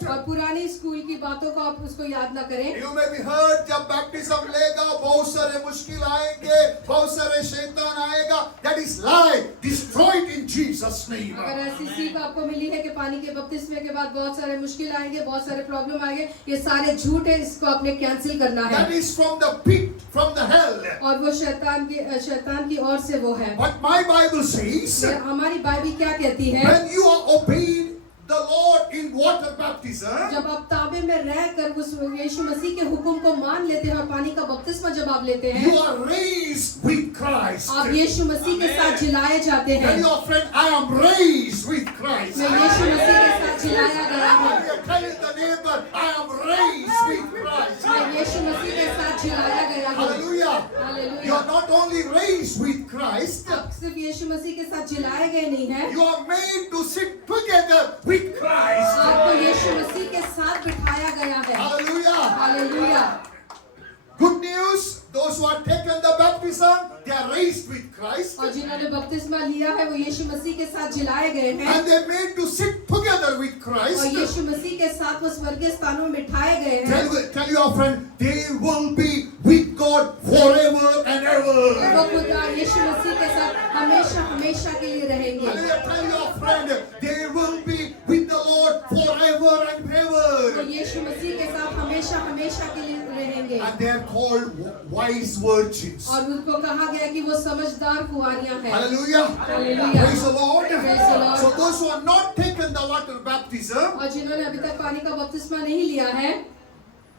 not. और पुरानी school की बातों को आप उसको याद ना करें। You may be heard जब बैप्टिज्म लेगा बहुत सारे मुश्किल आएंगे, बहुत सारे शैतान आएगा. That is lie. Destroy it in Jesus' name. अगर ऐसी सीख आपको मिली है कि पानी के बपतिस्मे के बाद बहुत सारे मुश्किल आएंगे, बहुत सारे प्रॉब्लम आएंगे, ये सारे झूठ है, इसको आपने कैंसिल करना है। That is from the pit, from the hell. और वो शैतान की ओर से वो है। But my Bible says, हमारी बाइबल क्या कहती है? when you are obeying the Lord in water baptism, जब आप ताबे में रहकर उस यीशु मसीह के हुक्म को मान लेते हैं और पानी का बपतिस्मा जब आप लेते हैं, you are raised with Christ. आप यीशु मसीह के साथ जिलाए जाते हैं। Tell your friend, I am raised with Christ. मैं यीशु मसीह के साथ जिलाया गया हूँ। Tell the neighbor, I am raised with Christ. मैं यीशु मसीह के साथ जिलाया गया हूँ। Hallelujah. Hallelujah. You are not only raised with Christ, आप सिर्फ यीशु मसीह के साथ जिलाए गए नहीं हैं, you are made to sit together with Christ. आपको यीशु मसीह के साथ बिठाया गया है। Hallelujah. Hallelujah. Good news, those who have taken the baptism, they are raised with Christ. और जिन्होंने बपतिस्मा लिया है वो यीशु मसीह के साथ जिलाए गए हैं And they are made to sit together with और Christ. यीशु मसीह के साथ वो स्वर्गीय स्थानों में बिठाए गए हैं। Tell your friend, they will be with God forever and ever. वो खुदा यीशु मसीह के साथ हमेशा हमेशा के लिए रहेंगे। Hallelujah. Tell your friend, they will be with the Lord forever and वो ever. यीशु मसीह के साथ हमेशा हमेशा के लिए रहेंगे। And they are called wise virgins. और उनको कहा गया कि वो समझदार कुंवारियां हैं। Hallelujah. Hallelujah. Praise the Lord. Praise the Lord. So those who have not taken the water baptism, और जिन्होंने अभी तक पानी का बपतिस्मा नहीं लिया है,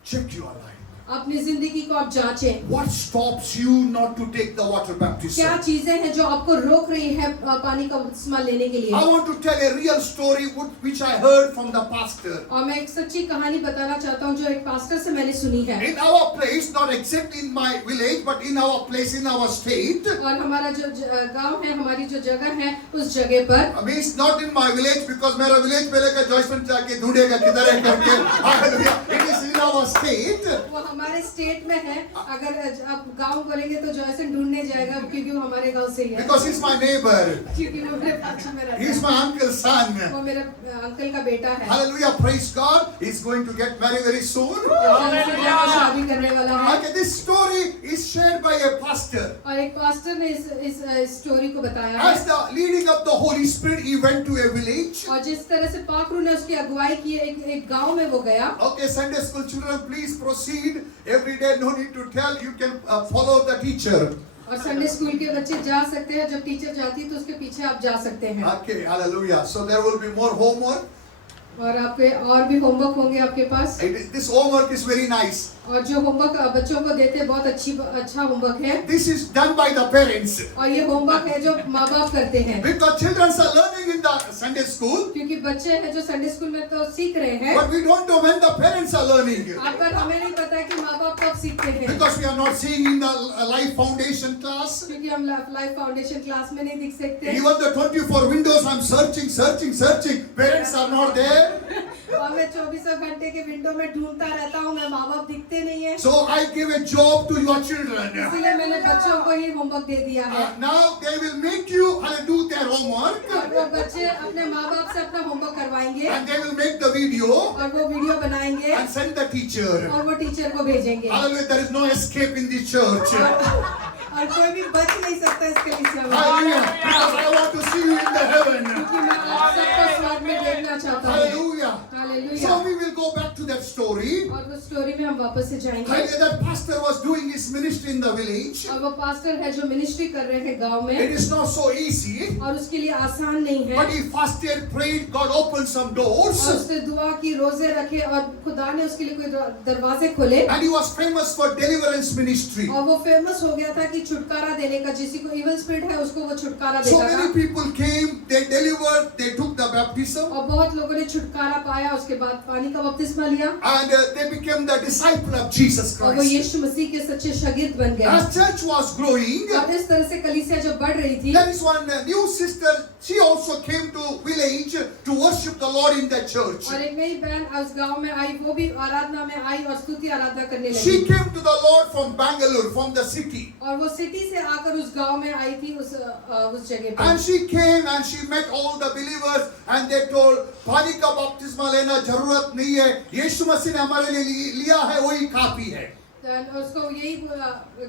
check your life. अपनी जिंदगी को आप जांचें। What stops you not to take the water क्या baptism? चीजें हैं जो आपको रोक रही है पानी का बपतिस्मा लेने के लिए? I want to tell a real story which I heard from the pastor. और मैं एक सच्ची कहानी बताना चाहता हूँ जो एक पास्टर से मैंने सुनी है। In our place, not exactly in my village, but in our place, in our state. और हमारा जो गांव है, हमारी जो जगह है, उस जगह पर, I mean, it's not in my village because मेरा village पे लेकर जॉयसन जाके ढूंढेगा किधर है करके. Hallelujah. It is in our state. वो हमारे स्टेट में है। अगर आप गांव बोलेंगे तो जॉयसन ढूंढने जाएगा क्योंकि वो हमारे गांव से ही है। Because he's my neighbor. क्योंकि वो मेरे पास में रहता He's है। my uncle's son. वो मेरे अंकल का बेटा है। Hallelujah. Praise God. He's going to get married very soon. जल्द से जल्द वो शादी करने वाला है। Okay, this story is shared by a pastor. और एक पास्टर ने इस स्टोरी को बताया है। As the leading of the Holy Spirit, he went to a village. और जिस तरह से पाखरू ने उसकी अगुवाई की, एक गांव में वो गया। Okay, Sunday school children, please proceed. Every day, no need to tell. You can follow the teacher. और संडे स्कूल के बच्चे जा सकते हैं, जब टीचर जाती है तो उसके पीछे आप जा सकते हैं। Okay, hallelujah. So there will be more homework. और आपके और भी होमवर्क होंगे आपके पास। This homework is very nice. और जो होमवर्क बच्चों को देते हैं बहुत अच्छा होमवर्क है। This is done by the parents. और ये होमवर्क है जो माँ बाप करते हैं। Because children are learning in the Sunday school. क्योंकि बच्चे हैं जो संडे स्कूल में तो सीख रहे हैं। But we don't know when the parents are learning. पर हमें नहीं पता कि माँ बाप कब सीखते हैं। Because we are not seeing in the Life Foundation class. क्योंकि हम लाइफ फाउंडेशन क्लास में नहीं दिख सकते। Even the 24 windows, I'm searching. Parents are not there. और मैं 24 घंटे के विंडो में ढूंढता रहता हूँ, मैं माँ बाप दिखते नहीं है। So I give a job to your children. इसलिए मैंने बच्चों को ही होमवर्क दे दिया है। Now they will make you do their homework. और वो बच्चे अपने माँ बाप से अपना होमवर्क करवाएंगे। And they will make the video. और वो वीडियो बनाएंगे। And send the teacher. और वो टीचर को भेजेंगे। Hallelujah, there is no escape in this church. और कोई भी बच नहीं सकता इस कलीसिया में। Hallelujah, because I want to see you in the heaven. क्योंकि मैं आप सबको स्वर्ग में देखना चाहता हूँ। Hallelujah. Hallelujah. So we will go back to that story. और उस स्टोरी में हम वापस से जाएंगे। Hallelujah, that pastor was doing his ministry in the village. और वो पास्टर है जो मिनिस्ट्री कर रहे हैं गांव में। It is not so easy. और उसके लिए आसान नहीं है। But he fasted, prayed, God opened some doors. और उसने दुआ की, रोजे रखे और खुदा ने उसके लिए कोई दरवाजे खोले। And he was famous for deliverance ministry. और वो फेमस हो गया था कि छुटकारा देने का, जिसी को इविल स्पिरिट है उसको वो छुटकारा So देता many था। people came, they delivered, they took the baptism. और बहुत लोगों ने छुटकारा पाया, उसके बाद पानी का बपतिस्मा लिया। And they became the disciple of Jesus और वो Christ. यीशु मसीह के सच्चे शागिर्द बन गए। As church was growing, और इस तरह से कलीसिया जब बढ़ रही थी, there is one new sister she also came to village to worship the Lord in the church. और एक नई बहन उस गांव में आई, वो भी आराधना में आई और स्तुति आराधना करने लगी। She came to the Lord from Bangalore, from the city. और वो सिटी से आकर उस गांव में आई थी, उस जगह पे। And she came and she met all the believers and they told, पानी का बपतिस्मा लेना जरूरत नहीं है, यीशु मसीह ने हमारे लिए लिया है, वही काफी है। उसको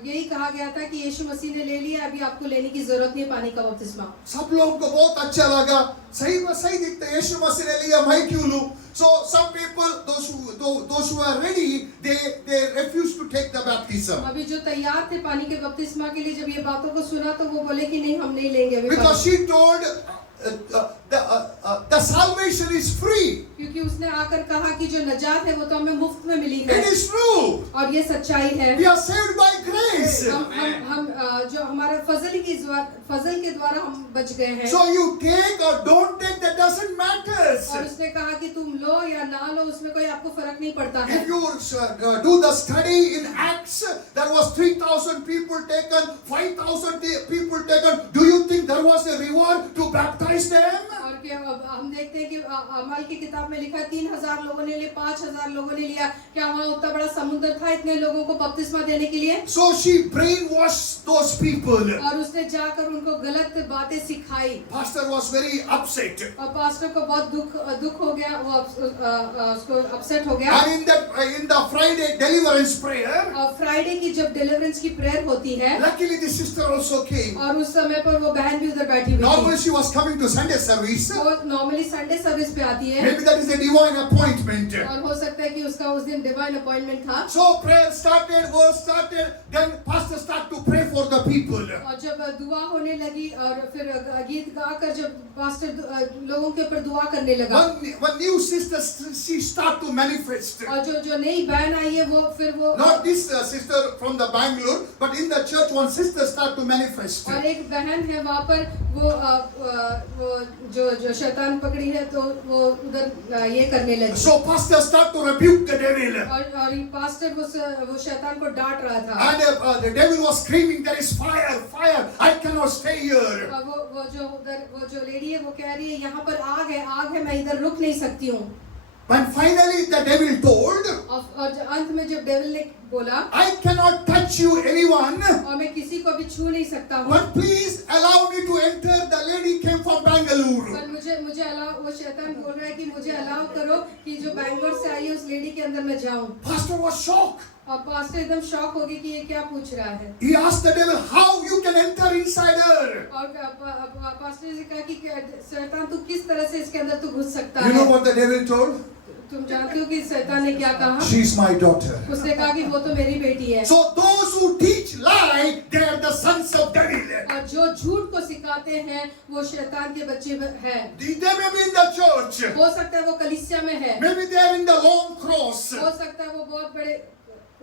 यही कहा गया था कि यीशु मसीह ने ले लिया, अभी आपको लेने की जरूरत नहीं है पानी का बपतिस्मा। सब लोगों को बहुत अच्छा लगा, सही दिखता है, यीशु मसीह ने लिया, मैं क्यों लूं? So some people, those who are ready, they refuse to take the baptism. अभी जो तैयार थे पानी के बपतिस्मा के लिए, जब ये बातों को सुना तो वो बोले कि नहीं, हम नहीं लेंगे। Because she told the salvation is free. क्योंकि उसने आकर कहा कि जो नजात है वो तो हमें मुफ्त में मिली है। It is true. और ये सच्चाई है। We are saved by grace. हम जो हमारे फजल के द्वारा हम बच गए हैं। So you take or don't take, that doesn't matter. और उसने कहा कि तुम लो या ना लो, उसमें कोई आपको फर्क नहीं पड़ता है। If you do the study in Acts, there was 3,000 people taken, 5,000 people taken. Do you think there was a reward to baptize them? और क्या हम देखते हैं कि अमल की किताब में लिखा है 3,000 लोगों ने लिया, 5,000 लोगों ने लिया। क्या वहाँ उतना बड़ा समुद्र था इतने लोगों को बपतिस्मा देने के लिए? So she brainwashed those people. और उसने जाकर उनको गलत बातें सिखाई। Pastor was very upset. और पास्टर को बहुत दुख हो गया, वो उसको अपसेट हो गया। And in the Friday deliverance prayer, और फ्राइडे की जब डिलीवरेंस की प्रेयर होती है, luckily the sister also came. और उस समय पर वो बहन भी उधर बैठी हुई Normally थी। she was coming to Sunday service. वो नॉर्मली संडे सर्विस पे आती है। Maybe that is a divine appointment. और हो सकता है कि उसका उस दिन डिवाइन अपॉइंटमेंट था। So prayer started, verse started, then pastor started to pray for the people. और जब दुआ होने लगी और फिर गीत गाकर जब पास्टर लोगों के ऊपर दुआ करने लगा, One new sister, she started to manifest. और जो नई बहन आई है वो Not this sister from the Bangalore, but in the church one sister started to manifest. और एक बहन है वहाँ पर, वो जो शैतान पकड़ी है तो वो उधर ये करने लगी। So pastor started to rebuke the devil. और पास्टर वो शैतान को डांट रहा था। And the devil was screaming, there is fire, fire, I cannot stay here. और वो जो लेडी है वो कह रही है यहाँ पर आग है, मैं इधर रुक नहीं सकती हूँ। When finally the devil told, और अंत में जब डेविल ने बोला, I cannot touch you anyone, और मैं किसी को भी छू नहीं सकता हूँ, but please allow me to enter. The lady came from Bangalore. पर मुझे अलाउ, वो शैतान बोल रहा है कि मुझे अलाउ करो कि जो बैंगलोर से आई है उस लेडी के अंदर मैं जाऊँ। Pastor was shocked. और पास्टर एकदम शॉक हो गई कि ये क्या पूछ रहा है। He asked the devil, how you can enter inside her? और पास्टर ने कहा कि शैतान तू किस तरह से इसके अंदर तू घुस सकता है? You know what the devil told? तुम जानते हो कि शैतान ने क्या कहा? She is my daughter. उसने कहा कि वो तो मेरी बेटी है। So those who teach lie, they are the sons of devil. और जो झूठ को सिखाते हैं वो शैतान के बच्चे हैं। They may be in the church. हो सकता है वो कलीसिया में है। Maybe they are in the long cross. हो सकता है वो बहुत बड़े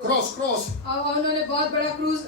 Cross. और उन्होंने बहुत बड़ा क्रॉस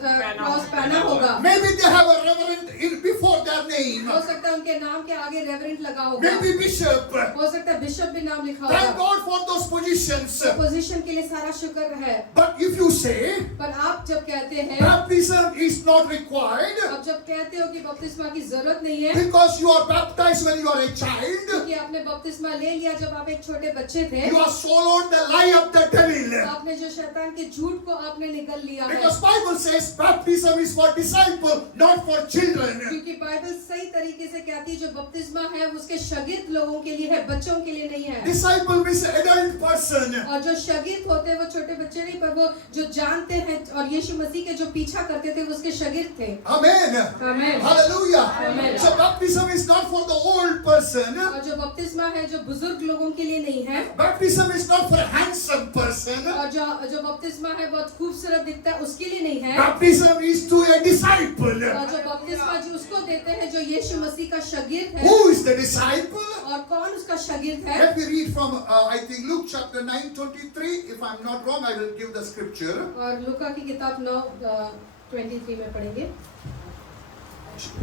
पहना होगा। Maybe they have a reverend before their name. हो सकता है उनके नाम के आगे रेवरेंट लगा होगा। Maybe bishop. हो सकता है बिशप भी नाम लिखा Thank होगा। God for those positions. Position के लिए सारा शुक्र है। But if you say, पर आप जब कहते हैं, baptism is not required, आप जब कहते हो कि बपतिस्मा की जरूरत नहीं है, because you are baptized when you are a child, क्योंकि आपने बपतिस्मा ले लिया जब आप एक छोटे बच्चे थे, you have swallowed the lie of the devil. आपने जो शैतान के झूठ को आपने निगल लिया है। Because Bible says baptism is for disciple, not for children. क्योंकि बाइबल सही तरीके से कहती है जो बपतिस्मा है उसके शागिर्द लोगों के लिए है, बच्चों के लिए नहीं है। Disciple means adult person. और जो शागिर्द होते हैं वो छोटे बच्चे नहीं, पर वो जो जानते हैं और यीशु मसीह के जो पीछा करते थे वो उसके शागिर्द थे। Amen. Amen. Hallelujah. Amen. So baptism is not for the old person. और जो बपतिस्मा है जो बुजुर्ग लोगों के लिए नहीं है। Baptism is not for a handsome person. और जो बपतिस्मा है बहुत खूबसूरत दिखता है उसके लिए नहीं है। Baptism is to a disciple. और जो बपतिस्मा जो उसको देते हैं जो यीशु मसीह का शागिर्द है। Who is the disciple? और कौन उसका शागिर्द है? Let me read from I think Luke chapter 9:23. If I'm not wrong, I will give the scripture. और लूका की किताब 9:23 में पढ़ेंगे।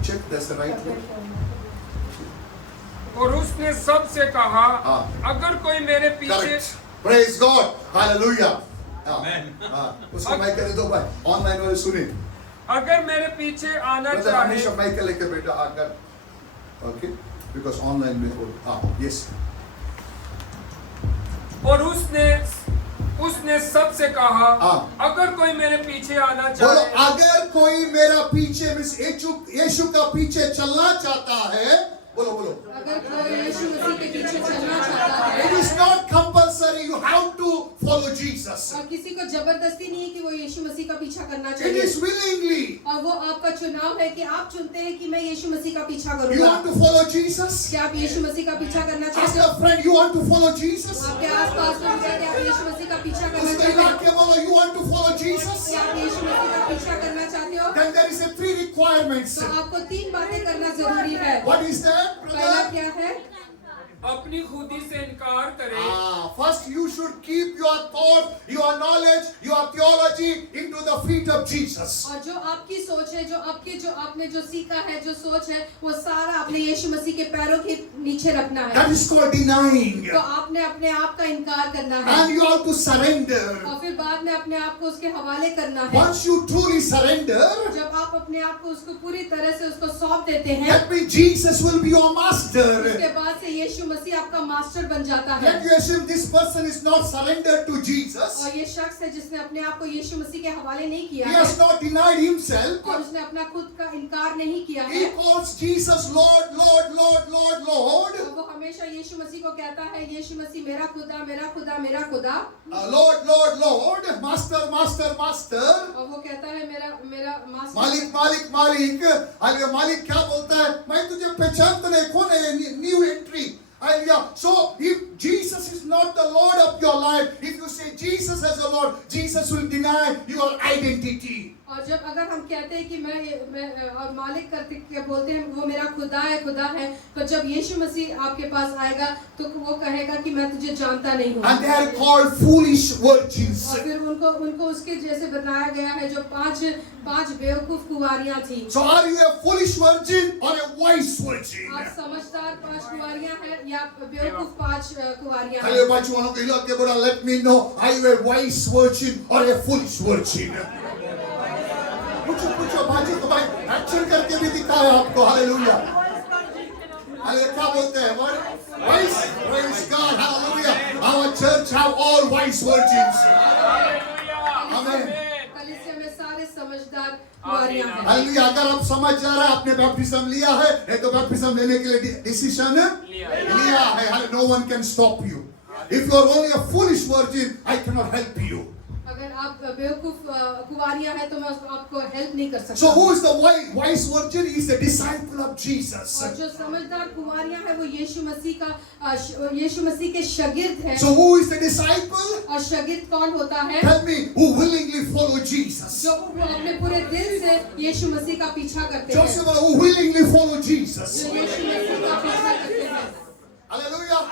Check that's the right one. और उसने सबसे कहा, हाँ। अगर कोई मेरे पीछे Correct. Praise God. Hallelujah. Amen. उसको माइक कर दो भाई, ऑनलाइन वाले सुने। अगर मेरे पीछे आना ब्रदर चाहे हमेशा माइक लेकर बेटा आकर, ओके। because online में yes. और उसने सबसे कहा हाँ। अगर कोई मेरे पीछे आना बोलो चाहे अगर कोई मेरा पीछे यीशु का पीछे चलना चाहता है, बोलो बोलो, अगर कोई यीशु मसीह के पीछे चलना चाहता it है, is not compulsory you have to follow Jesus. और किसी को जबरदस्ती नहीं है कि वो यीशु मसीह का पीछा करना It चाहिए, is willingly. और वो आपका चुनाव है कि आप चुनते हैं कि मैं यीशु मसीह का पीछा You करूंगा। want to follow Jesus? क्या आप यीशु मसीह का पीछा करना Ask चाहते हो? a friend, you want to follow Jesus? आपके आसपास लोग हैं कि आप यीशु मसीह का पीछा करना उसके चाहते बाद हो? के बोलो, you want to follow Jesus? क्या आप यीशु मसीह का पीछा करना चाहते हो? Then there is a 3 requirements. तो आपको 3 बातें करना जरूरी है। What is that, पहला brother? क्या है? अपनी खुदी से इनकार करे First you should keep your thought, your knowledge, your theology into the feet of Jesus. और जो आपकी सोच है, जो आपने जो सीखा है, जो सोच है, वो सारा अपने यीशु मसीह के पैरों के नीचे रखना है। That is called denying. तो आपने अपने आप का इनकार करना है, And you have to surrender. और फिर बाद में अपने आप को उसके हवाले करना है। Once you truly surrender, जब आप अपने आप को उसको पूरी तरह से उसको सौंप देते हैं, that means Jesus will be your master. उसके बाद से यीशु मसीह आपका मास्टर बन जाता है। Let you assume this person is not surrendered to Jesus. और ये शख्स है जिसने अपने आप को यीशु मसीह के हवाले नहीं किया He है, has not denied himself. और उसने अपना खुद का इनकार नहीं किया He है। calls Jesus Lord, Lord, Lord, Lord, Lord. तो वो हमेशा यीशु मसीह को कहता है, यीशु मसीह मेरा खुदा, मेरा खुदा, मेरा खुदा। Lord, Lord, Lord. Master, Master, Master. और वो कहता है मेरा मास्टर। मालिक, मालिक, मालिक. अरे मालिक क्या बोलता है? मैं तुझे पहचानता नहीं, कौन है? New entry. So if Jesus is not the Lord of your life, if you say Jesus as the Lord, Jesus will deny your identity. और जब अगर हम कहते हैं कि मैं और मालिक करते के बोलते हैं वो मेरा खुदा है, तो जब यीशु मसीह आपके पास आएगा तो वो कहेगा कि मैं तुझे जानता नहीं हूँ। And they are called foolish virgins. और फिर उनको उसके जैसे बताया गया है जो पांच बेवकूफ कुंवारियां थी। So are you a foolish virgin or a wise virgin? आप समझदार 5 कुंवारियां हैं या बेवकूफ 5 कुंवारियां Hello, हैं? बच्चों के लोग के बड़ा let me know, are you a wise virgin or a foolish virgin? पूछो बाजी तो भाई एक्शन करके भी दिखाया आपको। हालेलुया। अरे क्या बोलते हैं? Wise, praise God, hallelujah. Our church have all wise virgins. Amen. कलीसिया में सारे समझदार कुंवारियां हैं। हालेलुया। अगर आप समझ जा रहे हैं, आपने बैप्टिज्म लिया है, तो बैप्टिज्म लेने के लिए डिसीजन लिया है। No one can stop you. If you are only a foolish virgin, I cannot help you. अगर आप बेवकूफ कुंवारियां हैं तो मैं आपको हेल्प नहीं कर सकता। So who is the wise virgin? He is the disciple of Jesus. और जो समझदार कुंवारियां हैं वो यीशु मसीह के शागिर्द हैं। So who is the disciple? और शागिर्द कौन होता है? Tell me, who willingly follow Jesus? जो अपने पूरे दिल से यीशु मसीह का पीछा करते हैं। Joseph, who willingly follow Jesus? जो यीशु मसीह का पीछा करते हैं। Hallelujah.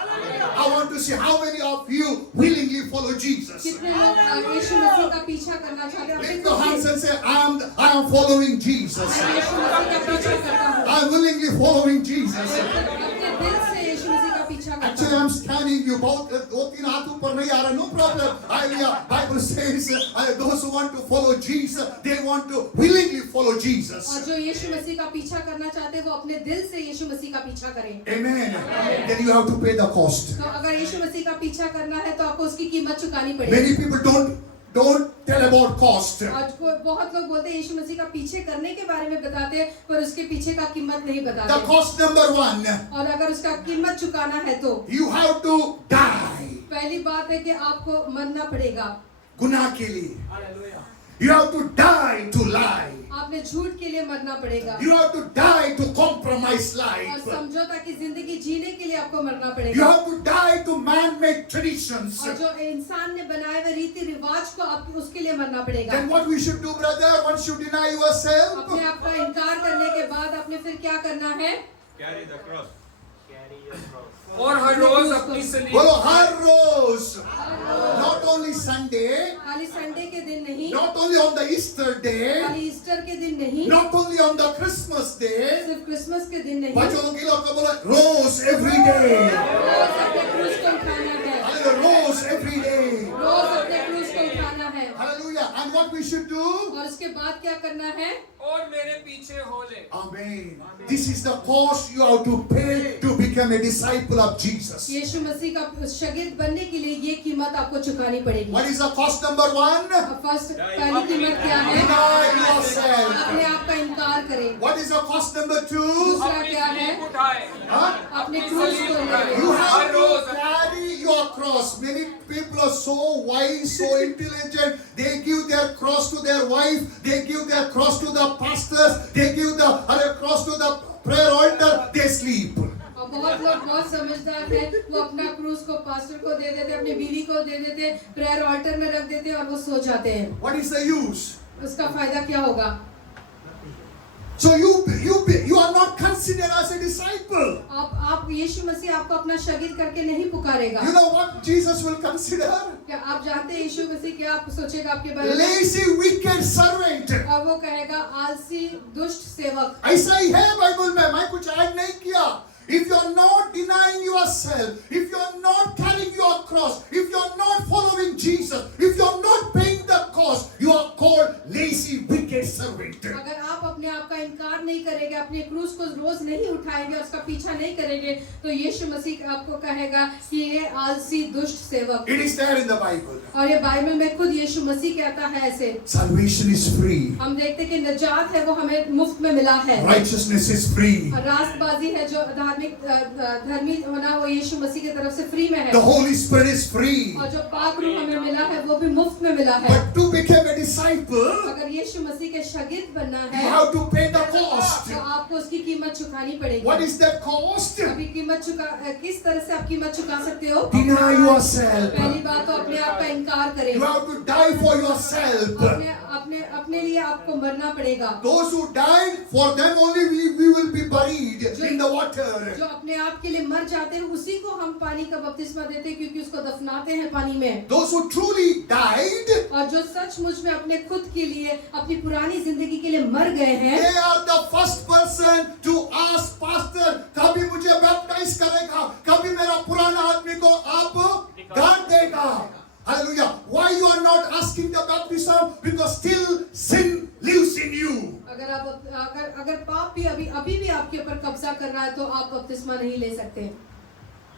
I want to see how many of you willingly follow Jesus. कितने लोग यीशु मसीह का पीछा करना चाहते हैं? Lift your hands and say, I am following Jesus. मैं यीशु मसीह का पीछा करता हूँ। I am willingly following Jesus. अपने दिल से यीशु मसीह का पीछा करता Actually, हूँ। I'm scanning you. बहुत 2-3 हाथ ऊपर नहीं आ रहा. No problem. Hallelujah. Bible says those who want to follow Jesus, they want to willingly follow Jesus. और जो यीशु मसीह का पीछा करना चाहते हैं वो अपने दिल से यीशु मसीह का पीछा करें। Amen. Then you have to pay the cost. तो अगर यीशु मसीह का पीछा करना है तो आपको उसकी कीमत चुकानी पड़ेगी। Many people don't tell about cost. आज बहुत लोग बोलते हैं यीशु मसीह का पीछे करने के बारे में बताते हैं पर उसके पीछे का कीमत नहीं The बताते। cost number 1, और अगर उसका कीमत चुकाना है तो you have to die. पहली बात है कि आपको मरना पड़ेगा। गुनाह के लिए. You have to die to lie. आपने झूठ के लिए मरना पड़ेगा। You have to die to compromise और life. समझौता की जिंदगी जीने के लिए आपको मरना You पड़ेगा। have to die to man-made traditions. और जो इंसान ने बनाए हुए रीति रिवाज को आपको उसके लिए मरना पड़ेगा। Then what we should do, brother, once you deny yourself? अपने आप का इनकार करने के बाद आपने फिर क्या करना है? Carry the cross. और हर रोज अपनी सलीब बोलो हर रोज. Not only Sunday, खाली संडे के दिन नहीं, not only on the Easter day, खाली ईस्टर के दिन नहीं, not only on the Christmas day. सिर्फ क्रिसमस के दिन नहीं, बच्चों के लोग को बोलो रोज every day. रोज अपने क्रूस को उठाना है। Hallelujah, रोज every day. रोज अपने क्रूस को उठाना है। Hallelujah. And what we should do? और उसके बाद क्या करना है? और मेरे पीछे हो ले। Amen. This is the cost you have to pay to become a disciple of Jesus. यीशु मसीह का शागिर्द बनने के लिए ये कीमत आपको चुकानी पड़ेगी। What is the cost number 1? First पहली कीमत क्या है? Deny yourself. अपने आप का इनकार करें। What is the cost number 2? दूसरा क्या है? सलीब उठाए। Huh? अपने क्रूस को ले। You have to carry your cross. Many people are so wise, so intelligent. They give their cross to their wife. They give their cross to the pastors. They give the cross to the prayer altar. They sleep. और बहुत लोग बहुत समझदार हैं, वो अपना क्रूस को पास्टर को दे देते, अपनी बीवी को दे देते, प्रेयर ऑल्टर में रख देते और वो सो जाते हैं। What is the use? उसका फायदा क्या होगा? So you are not considered as a disciple. आप यीशु मसीह आपको अपना शागिर्द करके नहीं पुकारेगा। You know what Jesus will consider? क्या आप जानते हैं यीशु मसीह क्या आप सोचेगा आपके बारे में? Lazy, wicked servant. और वो कहेगा आलसी दुष्ट सेवक। ऐसा ही है बाइबल में, मैं कुछ ऐड नहीं किया। If you are not denying yourself, if you are not carrying your cross, if you are not following Jesus, if you are not paying the cost, you are called lazy, wicked servant. अगर आप अपने आप का इनकार नहीं करेंगे, अपने क्रूस को रोज नहीं उठाएंगे, उसका पीछा नहीं करेंगे, तो यीशु मसीह आपको कहेगा कि ये आलसी दुष्ट सेवक। It is there in the Bible. और ये बाइबल में खुद यीशु मसीह कहता है ऐसे। Salvation is free. हम देखते हैं कि निजात है वो हमें मुफ्त में मिला है। Righteousness is free. और रास्तबाजी है जो धर्मी होना वो यीशु मसीह की तरफ से फ्री में है। The Holy Spirit is free. और जो पाक रूह हमें मिला है वो भी मुफ्त में मिला है। But to become a disciple, अगर यीशु मसीह के शागिर्द बनना you है have to pay the cost. तो आपको उसकी कीमत चुकानी पड़ेगी। What is that cost? अभी किस तरह से आप कीमत चुका सकते हो? Deny yourself. पहली बात तो अपने आप का इनकार करें। You have to die for yourself. अपने लिए आपको मरना पड़ेगा। Those who died, for them only we will be buried in the water. जो अपने आप के लिए मर जाते हैं उसी को हम पानी का बपतिस्मा देते हैं क्योंकि उसको दफनाते हैं पानी में। Those who truly died, और जो सचमुच में अपने खुद के लिए अपनी पुरानी जिंदगी के लिए मर गए हैं, they are the first person to ask pastor, कभी मुझे बैप्टाइज करेगा, कभी मेरा पुराना आदमी को आप गाड़ देगा। Hallelujah. Why you are not asking the baptism? Because still sin lives in you. अगर पाप भी अभी भी आपके ऊपर कब्जा कर रहा है तो आप बपतिस्मा नहीं ले सकते।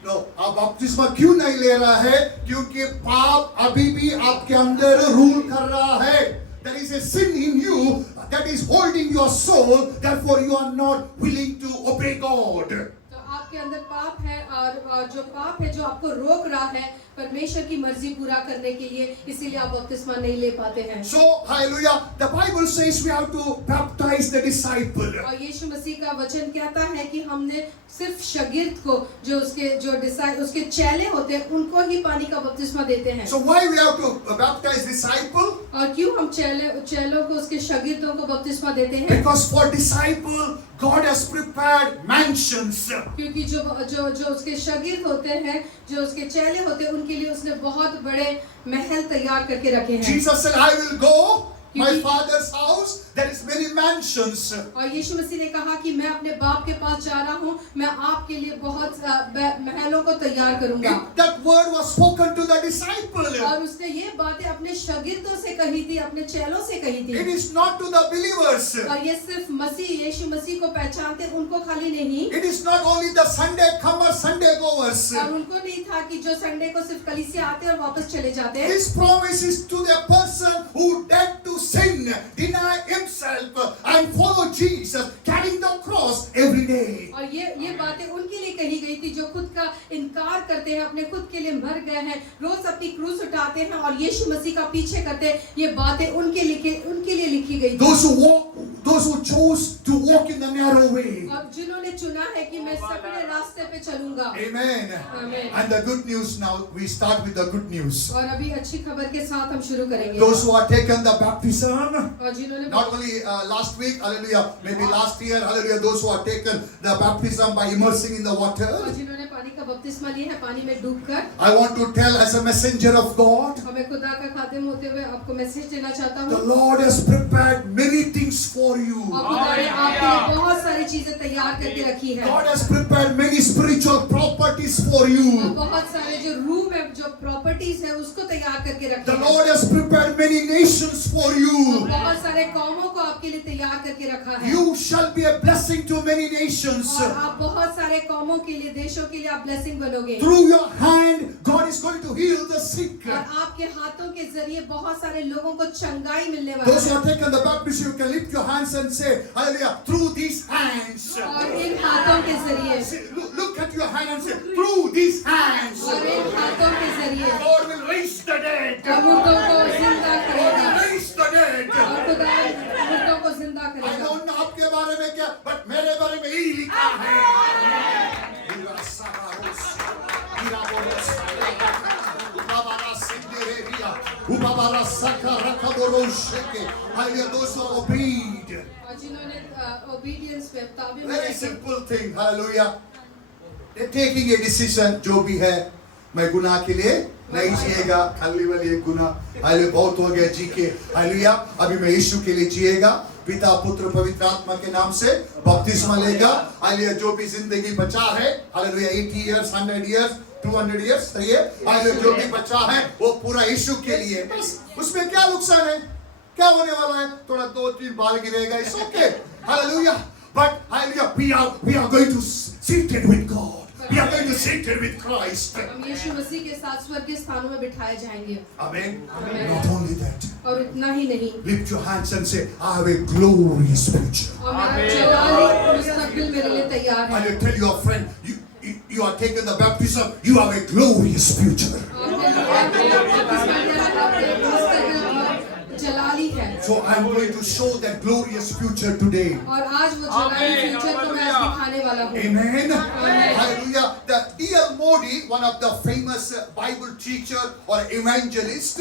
No, आप बपतिस्मा क्यों नहीं ले रहा है? क्योंकि पाप अभी भी आपके अंदर रूल कर रहा है। There is a sin in you that is holding your soul. Therefore, you are not willing to obey God. तो आपके अंदर पाप है और जो पाप है जो आपको रोक रहा है परमेश्वर की मर्जी पूरा करने के लिए, इसीलिए आप बपतिस्मा नहीं ले पाते हैं। So, hallelujah. The Bible says we have to baptize the disciple. और यीशु मसीह का वचन कहता है कि हमने सिर्फ शागिर्द को जो उसके चेले होते हैं उनको ही पानी का बपतिस्मा देते हैं। So why we have to baptize disciple? और क्यों हम चेलों को उसके शागिर्दों को बपतिस्मा देते हैं? Because for disciple God has prepared mansions. क्योंकि जो उसके शागिर्द होते हैं, जो उसके चेले होते हैं, उनके लिए उसने बहुत बड़े महल तैयार करके रखे हैं। Jesus said, I will go my father's house. There is many mansions. और यीशु मसीह ने कहा कि मैं अपने बाप के पास जा रहा हूँ, मैं आपके लिए बहुत महलों को तैयार करूँगा। That word was spoken to the disciple. और उसने ये बातें अपने शागिर्दों से कही थी, अपने चेलों से कही थी। It is not to the believers. और ये सिर्फ यीशु मसीह को पहचानते उनको खाली नहीं। It is not only the Sunday comers, Sunday goers. और उनको नहीं था कि जो संडे को सिर्फ कलीसिया आते और वापस चले जाते। This promise is to the person who dared to sin, deny himself and follow Jesus, carrying the cross every day. और ये बातें उनके लिए कही गई थी जो खुद का इनकार करते हैं, अपने खुद के लिए मर गए हैं, रोज अपनी क्रूस उठाते हैं और यीशु मसीह का पीछे करते हैं। ये बातें उनके लिए लिखी गई थी। Those who chose to walk in the narrow way. और जिन्होंने चुना है कि मैं सकरे रास्ते पे चलूंगा। Amen. Amen. And the good news now, we start with the good news. और अभी अच्छी खबर के साथ हम शुरू करेंगे। Those who are taken the baptism, और जिन्होंने not only last week, hallelujah, maybe last year, hallelujah, those who are taken the baptism by immersing in the water. और जिन्होंने पानी का बपतिस्मा लिया है पानी में डूबकर। I want to tell as a messenger of God, हमें खुदा का खादिम होते हुए आपको मैसेज देना चाहता the हूँ। Lord has prepared many things for you. और खुदा ने आपके लिए बहुत सारी चीजें तैयार करके रखी है। God has prepared many spiritual properties for और you. बहुत सारे जो रूम है, जो प्रॉपर्टी प्रायोरिटीज है उसको तैयार करके The रखें। Lord has prepared many nations for you. बहुत सारे कौमों को आपके लिए तैयार करके रखा है You shall be a blessing to many nations. और आप बहुत सारे कौमों के लिए, देशों के लिए आप ब्लेसिंग बनोगे। Through your hand, God is going to heal the sick. और आपके हाथों के जरिए बहुत सारे लोगों को चंगाई मिलने वाली Those who है। have taken the baptism, you can lift your hands and say, Hallelujah, through these hands. और इन हाथों के जरिए, See, look at your hand and say, through these hands. और इन हाथों के जरिए God will raise the dead. और मुर्दों को जिंदा God करेगा will raise the dead. और खुदा मुर्दों को जिंदा I करेगा। don't know आपके बारे में क्या, but मेरे बारे में यही लिखा है। Hallelujah, those who are obeyed. और जिन्होंने ओबीडियंस पे ताबीर में Very रखे, simple thing. Hallelujah. They're taking a decision. जो भी है, मैं गुनाह के लिए नहीं जिएगा, खाली वाली एक गुनाह। हालेलुया, बहुत हो गया जी के। हालेलुया, अभी मैं यीशु के लिए जिएगा। पिता पुत्र पवित्र आत्मा के नाम से बपतिस्मा लेगा। हालेलुया, जो भी जिंदगी बचा है, हालेलुया 80 years, 100 years, 200 years, सही है। हालेलुया, जो भी बचा है वो पूरा यीशु के लिए। बस उसमें क्या नुकसान है? क्या होने वाला है? थोड़ा 2-3 बाल गिरेगा, it's okay. Hallelujah. But hallelujah, we are going to seated with God. We are going to seated with Christ. हम यीशु मसीह के साथ स्वर्गीय स्थानों में बिठाए जाएंगे। Amen. Amen. Not only that, और इतना ही नहीं, lift your hands and say, I have a glorious future. और मेरा जलाली मुस्तकबिल मेरे लिए तैयार है। And you tell your friend, you are taking the baptism, you have a glorious future. जलाली है। So I'm going to show that glorious future today. और आज वो जलाली फ्यूचर को मैं आज दिखाने वाला हूँ। Amen. Hallelujah. The D.L. Modi, one of the famous Bible teacher or evangelist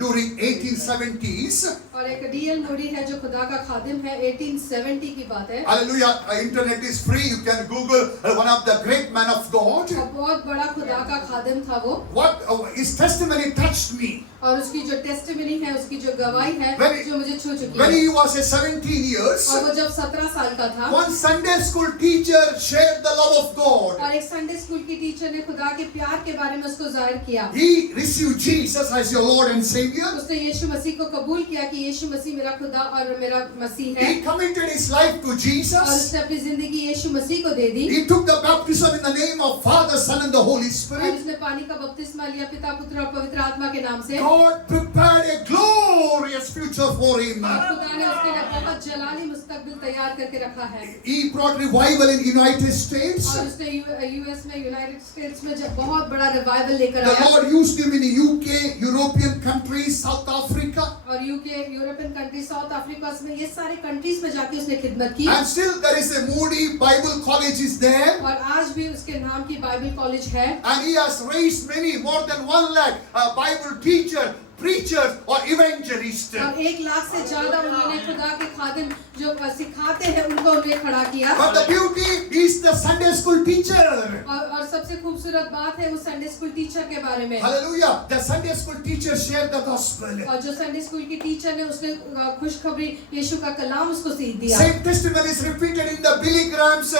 during 1870s. और एक डीएल मोडी है जो खुदा का खादिम है, 1870 की बात है। Hallelujah. Internet is free. You can Google one of the great man of God. और बहुत बड़ा खुदा का खादिम था वो। What his testimony touched me. और उसकी जो टेस्टिमनी है, उसकी जो गवाही है, जो मुझे छू चुकी When है। he was 17 years, और वो जब 17 साल का था, one Sunday school teacher shared the love of God. और एक संडे स्कूल की टीचर ने खुदा के प्यार के बारे में उसको जाहिर किया। He received Jesus as your Lord and Savior. उसने यीशु मसीह को कबूल किया कि यीशु मसीह मेरा खुदा और मेरा मसीह है। He committed his life to और Jesus. उसने अपनी जिंदगी यीशु मसीह को दे दी। He took the baptism in the name of Father, Son, and the Holy और Spirit. उसने पानी का बपतिस्मा लिया पिता पुत्र और पवित्र आत्मा के नाम से। God prepared a glorious future for him. और खुदा ने उसके लिए बहुत जलाली मुस्तकबिल तैयार करके रखा है। He brought revival in United States. और उसने यूएस में, यूनाइटेड स्टेट्स में जब बहुत बड़ा रिवाइवल लेकर The आया। Lord used him in the UK, European countries, South Africa. और UK, European country, south Africa में, ये सारे कंट्रीज में जाके उसने खिदमत की। And still there is a Moody Bible College is there. और आज भी उसके नाम की बाइबल कॉलेज है। And he has raised many, more than 1 lakh Bible teachers, preachers or evangelists. और 1 लाख से ज्यादा उन्होंने खुदा के खादिम जो सिखाते हैं उनको उन्हें खड़ा किया। But the beauty is the Sunday school teacher. और सबसे खूबसूरत बात है उस संडे स्कूल टीचर के बारे में। Hallelujah. The Sunday school teacher shared the gospel. और जो संडे स्कूल की टीचर ने उसने खुशखबरी यीशु का कलाम उसको सीख दिया। Same testimony is repeated in the Billy Graham's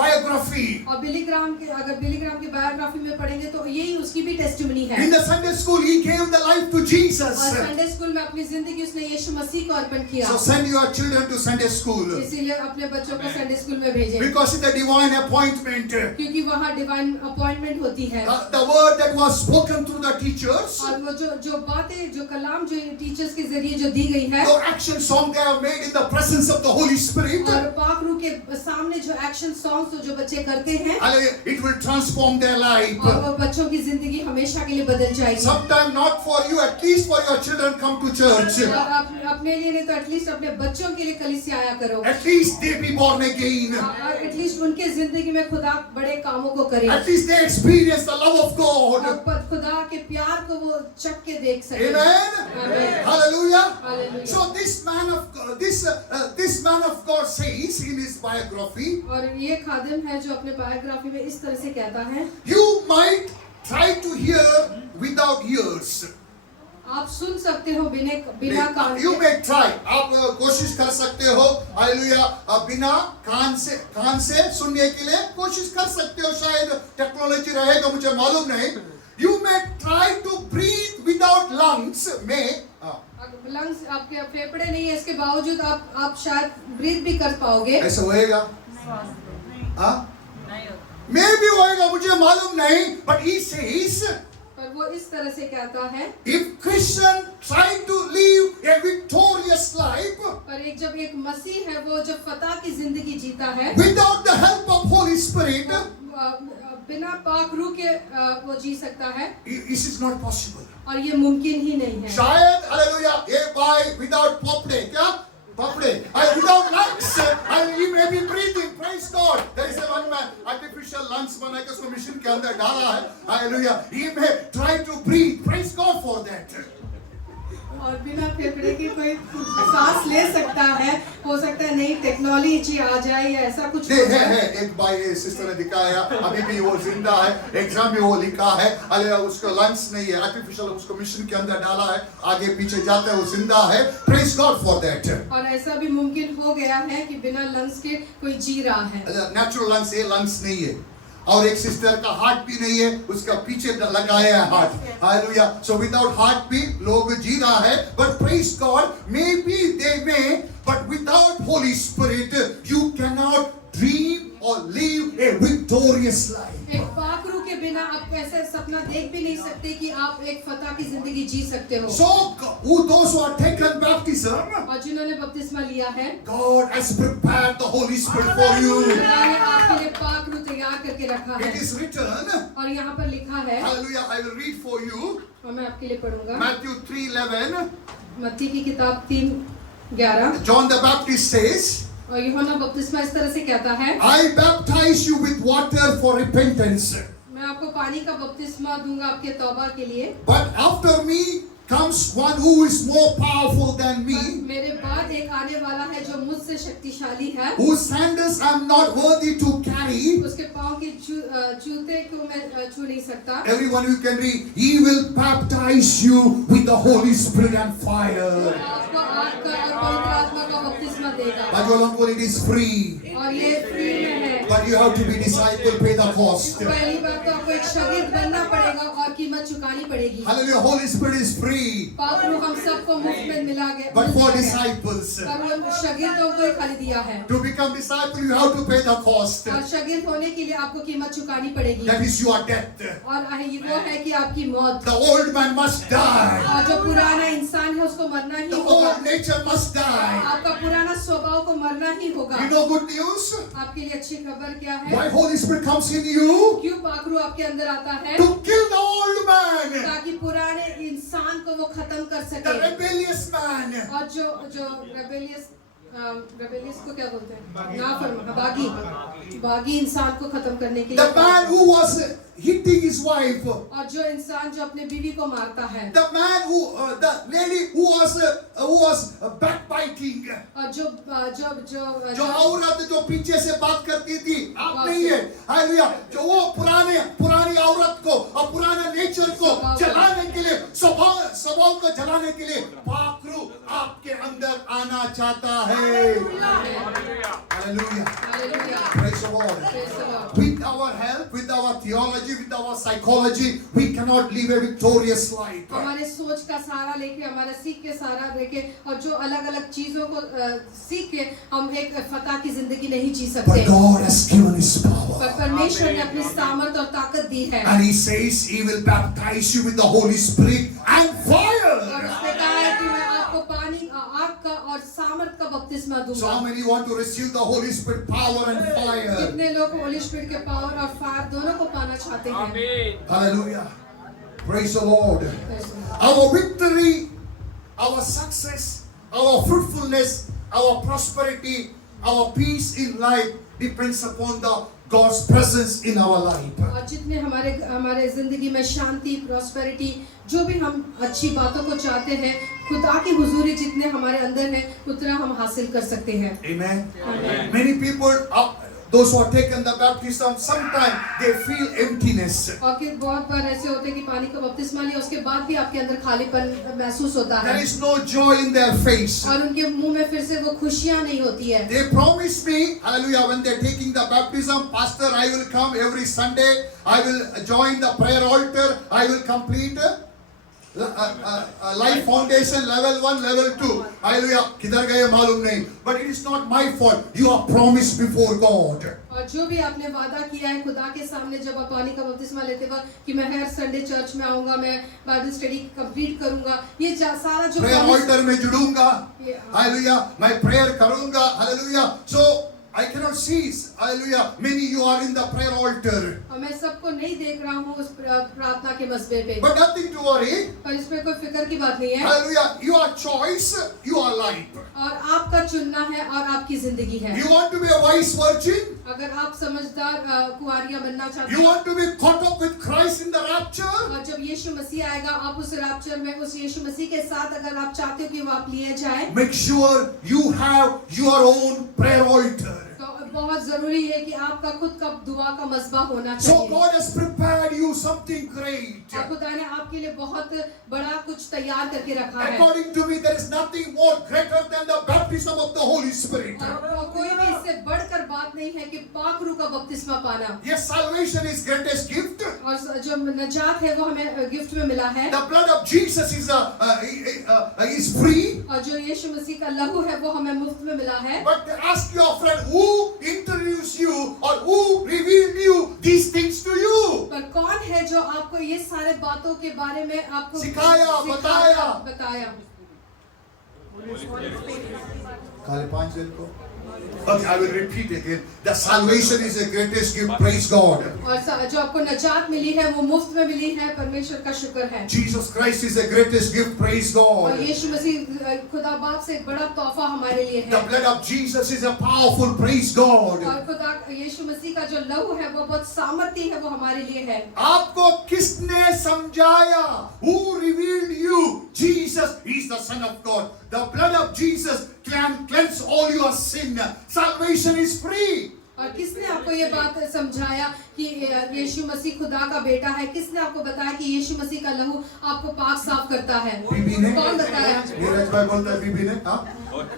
biography. और बिली ग्राम के, अगर बिली ग्राम की बायोग्राफी में पढ़ेंगे तो यही उसकी भी टेस्टिमनी है। In the Sunday school, he gave the life to Jesus. और संडे स्कूल में अपनी जिंदगी उसने यीशु मसीह को अर्पण किया। So send your children to Sunday school. इसीलिए अपने बच्चों को संडे स्कूल में भेजें। Because it's a divine appointment. क्योंकि वहाँ डिवाइन अपॉइंटमेंट होती है। The word that was spoken through the teachers, और वो जो बातें, जो कलाम जो टीचर्स के जरिए जो दी गई है, the action song they have made in the presence of the Holy Spirit, और पाक रूह के सामने जो एक्शन सॉन्ग्स जो बच्चे करते हैं, it will transform their life. और वो बच्चों की जिंदगी हमेशा के लिए बदल जाएगी। Sometime not for you, at least for your children come to church. और अपने लिए नहीं तो एटलीस्ट अपने बच्चों के लिए कलीसिया आया करो। At least they be born again. और एटलीस्ट उनके जिंदगी में खुदा बड़े कामों को करे। At least they experience the love of God. और खुदा के प्यार को वो चख के देख सके। Amen. Amen. Hallelujah. Hallelujah. So this man of God, this man of God says in his biography, और ये खादिम है जो अपने बायोग्राफी में इस तरह से कहता है, you might try to hear without ears. आप सुन सकते हो बिना कान You के। may try. आप कोशिश कर सकते हो, हालेलुया, बिना कान से सुनने के लिए कोशिश कर सकते हो। शायद टेक्नोलॉजी रहेगा, मुझे मालूम नहीं। You may try to breathe without lungs. Lungs आपके फेफड़े नहीं है, इसके बावजूद आप शायद ब्रीथ भी कर पाओगे। ऐसा होएगा? मे भी होएगा, मुझे मालूम नहीं, but he says, पर वो इस तरह से कहता है, if Christian try to live a victorious life पर जब एक मसीह है वो जब फतह की जिंदगी जीता है without the help of Holy Spirit, बिना पाक रूह के वो जी सकता है, this is not possible. और ये मुमकिन ही नहीं है। शायद हालेलुया ये भाई without पपड़े क्या पपड़े without lungs he may be breathing, praise God. There is a one man artificial lungs बना के उसको मशीन के अंदर डाला है, hallelujah, he may try to breathe, praise God for that. और बिना फेफड़े के कोई सांस ले सकता है, हो सकता है नई टेक्नोलॉजी आ जाए या ऐसा कुछ हो जाए। है एक भाई सिस्टर ने दिखाया, अभी भी वो जिंदा है, एग्जाम में वो लिखा है, अरे उसका लंग्स नहीं है, आर्टिफिशियल उसको मशीन के अंदर डाला है, आगे पीछे जाता है, वो जिंदा है, प्रेज गॉड फॉर दैट। और ऐसा भी मुमकिन हो गया है कि बिना लंग्स के कोई जी रहा है। नेचुरल लंग्स है, लंग्स नहीं है, और एक सिस्टर का हार्ट भी नहीं है, उसका पीछे लगाया है heart, hallelujah. So without heart भी लोग जी रहा है, but praise God, may be they may, but without Holi spirit you can not dream और लिव ए विक्टोरियस लाइफ। एक पाक रूह के बिना आप ऐसा सपना देख भी नहीं सकते कि आप एक फतह की जिंदगी जी सकते हो। So those who are taken baptism, और जिन्होंने बपतिस्मा लिया है, God has prepared the Holy Spirit for you. खुदा ने आपके लिए पाक रूह तैयार करके रखा है। It is written, और यहाँ पर लिखा है, hallelujah, I will read for you, और मैं आपके लिए पढ़ूंगा, Matthew 3:11, मत्ती की किताब 3:11। John the Baptist says, और यूहन्ना बपतिस्मा इस तरह से कहता है, I baptize you with water for repentance, मैं आपको पानी का बपतिस्मा दूंगा आपके तौबा के लिए, but after me comes one who is more powerful than me, मेरे बाद एक आने वाला है जो मुझसे शक्तिशाली है, whose sandals I am not worthy to carry. उसके पाँव के जूते को मैं छू नहीं सकता। Everyone you can read, he will baptize you with the Holy Spirit and fire. आपको आग का और पवित्र आत्मा का बपतिस्मा देगा, But you don't it is free. और ये फ्री में है। But you have to be disciple, pay the cost. पहली बात तो आपको एक शागिर्द बनना पड़ेगा और कीमत चुकानी पड़ेगी। Hallelujah, Holy Spirit is free. पाक रूह हम सबको मुफ्त में मिला गया, But for disciples, और वो शागिर्दों को ही खाली दिया है। to become disciple, you have to pay the cost. और शागिर्द होने के लिए आपको कीमत चुकानी पड़ेगी, That is your death. और वो है कि आपकी मौत। The old man must die. और जो पुराना इंसान है उसको मरना ही The होगा, old nature must die. आपका पुराना स्वभाव को मरना ही होगा। You know good news? आपके लिए अच्छी खबर क्या है? Why Holy Spirit comes in you? क्यों पाक रूह आपके अंदर आता है? To kill the old man, ताकि पुराने इंसान को वो खत्म कर the सके। rebellious man. और जो रेबेलियस को क्या बोलते हैं? नाफरमान, बागी इंसान को खत्म करने के The लिए। man who was hitting his wife. और जो इंसान जो अपने बीवी को मारता है, The man who, the lady who was backbiting. और जो औरत जो पीछे से बात करती थी, आप नहीं है, हालेलुया, जो वो पुरानी औरत को और पुराने नेचर को जलाने के लिए, स्वभाव को जलाने के लिए पाक रूह आपके अंदर आना चाहता है। Hallelujah, praise the Lord. With our help, with our theology, with our psychology, we cannot live a victorious life. हमारे सोच का सहारा लेके, हमारा सीख के सहारा लेके, और जो अलग अलग चीजों को सीख के हम एक फतह की जिंदगी नहीं जी सकते। But God has given His पर power. परमेश्वर ने अपनी सामर्थ और ताकत दी है, And He says He will baptize you with the Holy Spirit and और fire. उसने कहा है कि मैं आपको पानी, आग का और सामर्थ का बपतिस्मा So दूंगा। how many want to receive the Holy Spirit power and fire? कितने लोग होली स्पिरिट के पावर और फायर दोनों को पाना चाहते हैं? आमीन। Hallelujah. Praise the Lord. Our victory, our success, our fruitfulness, our prosperity, our peace in life depends upon the God's presence in our life. और जितने हमारे जिंदगी में शांति, प्रॉस्पेरिटी, जो भी हम अच्छी बातों को चाहते हैं, खुदा की हुजूरी जितने हमारे अंदर है, उतना हम हासिल कर सकते हैं। Amen. Many people those who have taken the baptism, sometimes they feel emptiness. और कि बहुत बार ऐसे होते हैं कि पानी का बपतिस्मा लिया उसके बाद भी आपके अंदर खालीपन महसूस होता है There is no joy in their face. और उनके मुंह में फिर से वो खुशियां नहीं होती है। They promised me, hallelujah, when they're taking the baptism, Pastor, I will come every Sunday, I will join the prayer altar, I will complete life foundation level 1, level 2. Hallelujah. किधर गए मालूम नहीं. But it is not my fault. You are promised before God. और जो भी आपने वादा किया है खुदा के सामने जब आप पानी का बपतिस्मा लेते वक्त कि मैं हर संडे चर्च में आऊंगा, मैं बाइबल स्टडी कंप्लीट करूंगा, ये सारा जो Prayer altar में जुड़ूंगा. Yeah. Hallelujah. मैं prayer करूंगा. Hallelujah. So I cannot see, hallelujah, many you are in the prayer altar. और मैं सबको नहीं देख रहा हूँ उस प्रार्थना के मसबे पे। But nothing to worry. पर इसमें कोई फिक्र की बात नहीं है। Hallelujah. Your choice, your life. और आपका चुनना है और आपकी जिंदगी है। You want to be a wise virgin? अगर आप समझदार कुंवारियां बनना चाहते You हैं want to be caught up with Christ in the rapture? और जब यीशु मसीह आएगा आप उस रैप्चर में उस यीशु मसीह के साथ अगर आप चाहते हो कि वो आप लिए जाए, Make sure you have your own prayer altar. तो बहुत जरूरी है कि आपका खुद का दुआ का मसबा होना So चाहिए। God has prepared you something great. और खुदा ने आपके लिए बहुत बड़ा कुछ तैयार करके रखा है। According to me, there is nothing more greater than the baptism of the Holy Spirit. और कोई भी इससे बढ़कर बात नहीं है कि पाक रूह का बपतिस्मा पाना। Yes, salvation is greatest gift. और जो नजात है वो हमें गिफ्ट में मिला है। The blood of Jesus is free. और जो यीशु मसीह का लहू है वो हमें मुफ्त में मिला है। But ask your friend who introduced you or who revealed you these things to you. पर कौन है जो आपको ये सारे बातों के बारे में आपको सिखाया, बताया? खाली 5 दिन को. Okay, I will repeat again. The salvation is the greatest gift. Praise God. और जो आपको नजात मिली है वो मुफ्त में मिली है, परमेश्वर का शुक्र है। Jesus Christ is the greatest gift. Praise और God. यीशु मसीह खुदा बाप से एक बड़ा तोहफा हमारे लिए The है। blood of Jesus is a powerful. Praise God. और खुदा यीशु मसीह का जो लहू है वो बहुत सामर्थ्य है, वो हमारे लिए है। आपको किसने समझाया? Who revealed you? Jesus is the Son of God. The blood of Jesus can cleanse all your sin. Salvation is free. और किसने आपको ये बात समझाया कि यीशु मसीह खुदा का बेटा है? किसने आपको बताया कि यीशु मसीह का लहू आपको पाक साफ करता है? बीबी ने? कौन बताया? नीरज भाई बोलता है बीबी ने? हाँ?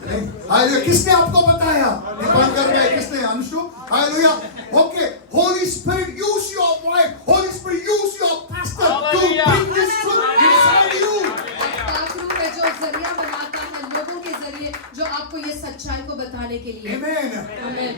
नहीं? हालेलुया, किसने आपको बताया? दीपान कर रहा है किसने? Anshu? Hallelujah. Okay, Holy Spirit use your wife. Holy Spirit use your pastor to bring this truth inside you. पाक रूह है जो जरिया बनाता है लोगों के जरिए जो आपको ये सच्चाई को बताने के लिए। Amen. आमीन।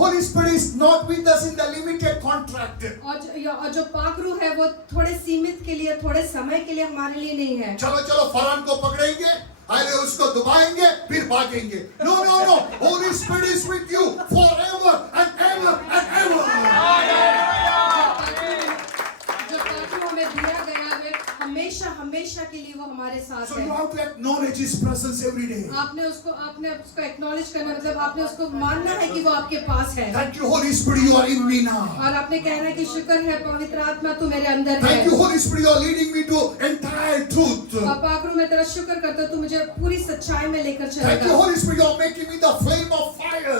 Holy Spirit is not with us in the limited contract. और जो पाक रूह है वो थोड़े सीमित के लिए, थोड़े समय के लिए हमारे लिए नहीं है। चलो चलो फरहान को पकड़ेंगे, आले उसको दबाएंगे, फिर भागेंगे. No, no, no. Holy Spirit is with you forever and ever and ever. जो पाक रूह हमें दिया गया है हमेशा हमेशा के लिए वो हमारे साथ So है। you have to acknowledge His presence every day. आपने उसको एक्नॉलेज करना, मतलब आपने उसको मानना है कि वो आपके पास है। Thank you, Holy Spirit, you are in me now. और आपने कहना है कि शुक्र है पवित्र आत्मा तू मेरे अंदर है। Thank you, Holy Spirit, you are leading me to entire truth. और पाक रूह मैं तेरा शुक्र करता हूँ तू मुझे पूरी सच्चाई में लेकर Thank you, चलेगा। Holy Spirit, you are making me the flame of fire.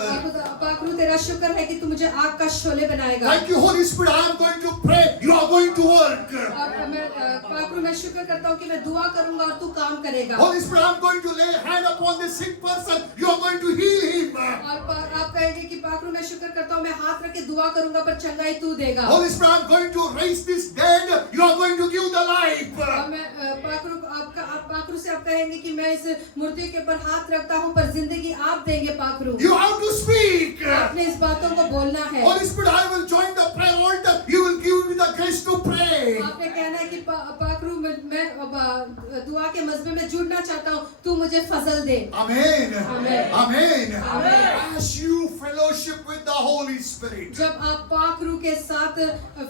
पाक रूह तेरा शुक्र है कि तू मुझे आग का शोले बनाएगा। Thank you, Holy Spirit, I am going to pray, you are going to work. और मैं पाक रूह मैं शुक्र करता हूँ कि मैं दुआ करूंगा और तू काम करेगा। Holy Spirit, I am going to lay hand upon this sick person, you are going to heal him. और आप कहेंगे कि पाक रूह मैं शुक्र करता हूँ मैं हाथ रख के दुआ करूंगा पर चंगाई तू देगा। Holy Spirit, I am going to raise this dead, you are going to give the life. और मैं पाक रूह से आप कहेंगे कि मैं इस मूर्ति के ऊपर हाथ रखता हूँ पर जिंदगी आप देंगे पाक रूह। You have to speak. आपने इस बातों को बोलना है। Holy Spirit, I will join the prayer altar, you will give me the grace to pray. आपने कहना है कि पाक रूह मैं दुआ के मजबे में जुड़ना चाहता हूँ, तू मुझे फजल दे। Amen. Amen. Amen. Amen. As you fellowship with the Holy Spirit. जब आप पाक रूह के साथ